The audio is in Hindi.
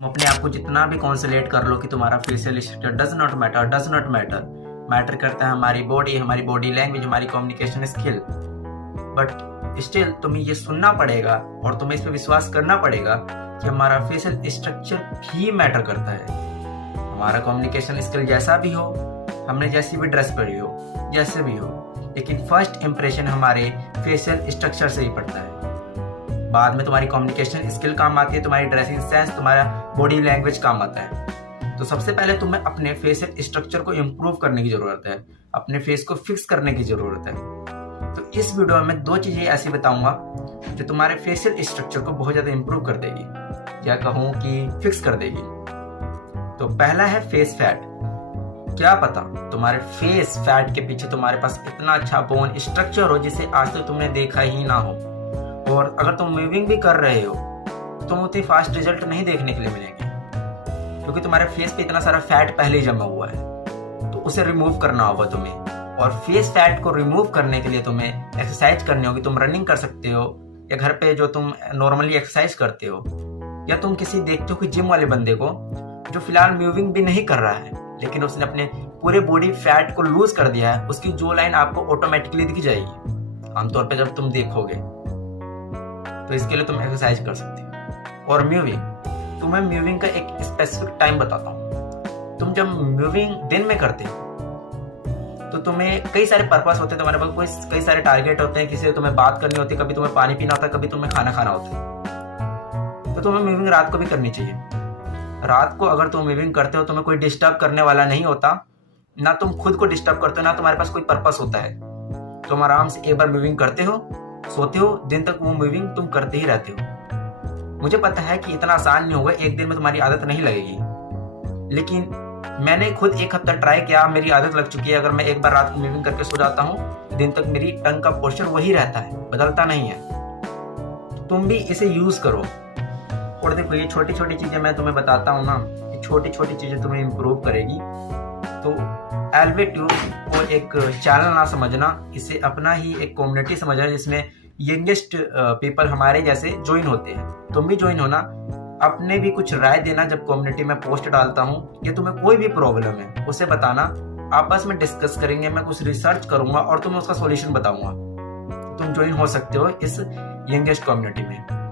तुम अपने आप को जितना भी कॉन्सुलेट कर लो कि तुम्हारा facial structure does not matter करता है हमारी बॉडी लैंग्वेज, हमारी कम्युनिकेशन स्किल। बट स्टिल तुम्हें ये सुनना पड़ेगा और तुम्हें इस पर विश्वास करना पड़ेगा कि हमारा फेशियल स्ट्रक्चर भी मैटर करता है। हमारा कम्युनिकेशन स्किल जैसा भी हो, हमने जैसी भी ड्रेस पहनी हो, जैसे भी हो, लेकिन फर्स्ट इंप्रेशन हमारे फेशियल स्ट्रक्चर से ही पड़ता है। बाद में तुम्हारी कम्युनिकेशन स्किल काम आती है, तुम्हारी ड्रेसिंग सेंस, तुम्हारा बॉडी लैंग्वेज काम आता है। तो सबसे पहले तुम्हें अपने फेशियल स्ट्रक्चर को इम्प्रूव करने की जरूरत है, अपने फेस को फिक्स करने की जरूरत है। तो इस वीडियो में मैं 2 चीजें ऐसी बताऊंगा जो तुम्हारे फेशियल स्ट्रक्चर को बहुत ज्यादा इम्प्रूव कर देगी, या कहूँ कि फिक्स कर देगी। तो पहला है फेस फैट। क्या पता तुम्हारे फेस फैट के पीछे तुम्हारे पास इतना अच्छा बोन स्ट्रक्चर हो जिसे आज तक तुमने देखा ही ना हो, और अगर तुम मूविंग भी कर रहे हो तो तुम उतनी फास्ट रिजल्ट नहीं देखने के लिए मिलेंगे, क्योंकि तुम्हारे फेस पे इतना सारा फैट पहले ही जमा हुआ है। तो उसे रिमूव करना होगा तुम्हें, और फेस फैट को रिमूव करने के लिए तुम्हें एक्सरसाइज करनी होगी। तुम रनिंग कर सकते हो, या घर पे जो तुम नॉर्मली एक्सरसाइज करते हो, या तुम किसी देखते हो कि जिम वाले बंदे को जो फिलहाल मूविंग भी नहीं कर रहा है लेकिन उसने अपने पूरे बॉडी फैट को लूज कर दिया है, उसकी जो लाइन आपको ऑटोमेटिकली दिख जाएगी आमतौर पे जब तुम देखोगे। तो इसके लिए तुम एक्सरसाइज कर सकते हो। और मूविंग, तुम्हें मूविंग का एक स्पेसिफिक टाइम बताता हूँ। तुम जब मूविंग दिन में करते हो तो तुम्हें कई सारे पर्पस होते हैं, तुम्हारे पास कई सारे टारगेट होते हैं, किसी से तुम्हें बात करनी होती है, कभी तुम्हें पानी पीना होता है, कभी तुम्हें खाना खाना होता है। तो तुम्हें मूविंग रात को भी करनी चाहिए। रात को अगर तुम मूविंग करते हो तुम्हें कोई डिस्टर्ब करने वाला नहीं होता, ना तुम खुद को डिस्टर्ब करते हो, ना तुम्हारे पास कोई पर्पस होता है। तुम आराम से एक बार मूविंग करते हो, सोते हो, दिन तक वो मूविंग तुम करते ही रहते हो। मुझे पता है कि इतना आसान नहीं होगा, एक दिन में तुम्हारी आदत नहीं लगेगी, लेकिन मैंने खुद 1 हफ्ता ट्राई किया, मेरी आदत लग चुकी है। अगर मैं एक बार रात को मूविंग करके सो जाता हूँ, दिन तक मेरी टंग का पोस्चर वही रहता है, बदलता नहीं है। तुम भी इसे यूज करो। और देखो, ये छोटी छोटी चीजें मैं तुम्हें बताता हूँ ना, ये छोटी छोटी चीजें तुम्हें इम्प्रूव करेगी। तो एल्वेट्यूब को एक चैनल ना समझना, इसे अपना ही एक कम्युनिटी समझना जिसमें यंगेस्ट पीपल हमारे जैसे ज्वाइन होते हैं। तुम भी ज्वाइन होना, अपने भी कुछ राय देना जब कम्युनिटी में पोस्ट डालता हूँ, या तुम्हें कोई भी प्रॉब्लम है उसे बताना, आपस में डिस्कस करेंगे, मैं कुछ रिसर्च करूंगा और तुम्हें उसका सॉल्यूशन बताऊंगा। तुम ज्वाइन हो सकते हो इस यंगेस्ट कम्युनिटी में।